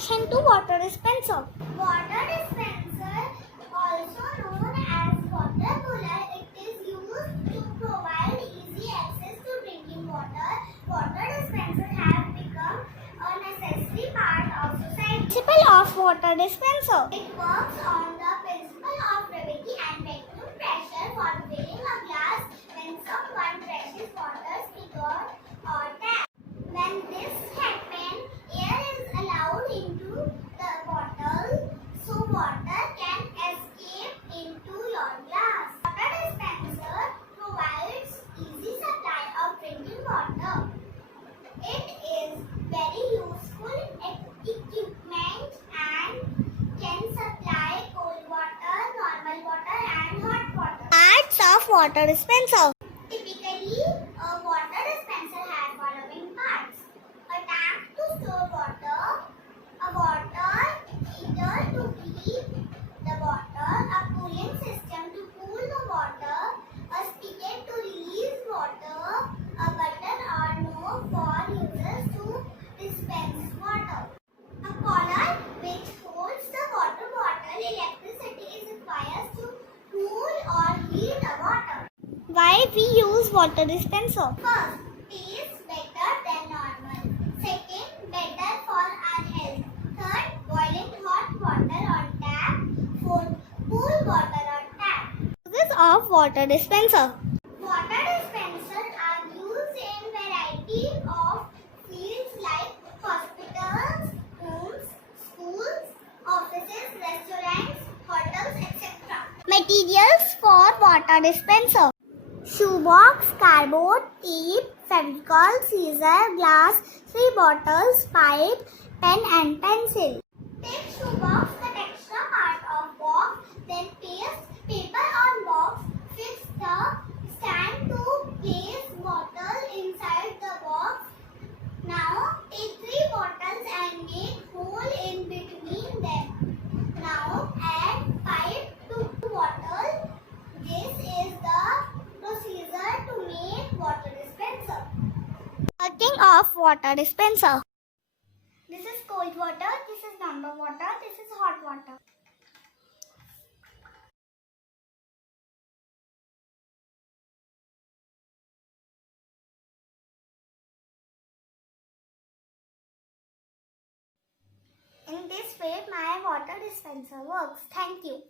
Introduction to water dispenser. Water dispenser, also known as water cooler, it is used to provide easy access to drinking water. Water dispensers have become a necessary part of society. Principle of water dispenser. It works on the principle of gravity and vacuum pressure for filling a glass when someone presses water, spigot or tap. When this happens, air is allowed into the bottle so water can escape into your glass. Water dispenser provides easy supply of drinking water. It is very useful equipment and can supply cold water, normal water and hot water. Parts of water dispenser. Typically, a water dispenser has following parts: a tank to store water, a water heater to heat the water, a cooling system to cool the water, a spigot to release water, a button or knob for users to dispense water, a collar which holds the water bottle. Electricity is required to cool or heat the water. Why we use water dispenser? First, taste better than normal. Second, better for our health. Third, boiling hot water on tap. Fourth, cool water on tap. Uses of water dispenser. Water dispensers are used in variety of fields like hospitals, homes, schools, offices, restaurants, hotels, etc. Materials for water dispenser. Shoebox, cardboard, tape, fevicol, scissor, glass, 3 bottles, pipe, pen and pencil. Take shoebox, cut extra part of box, then paste paper on box. Fix the stand to place bottle inside the box. Now take 3 bottles and make hole in between them. Now add pipe to bottle. This is the procedure to make water dispenser. Working of water dispenser. This is cold water, this is number water, this is hot water. In this way, my water dispenser works. Thank you.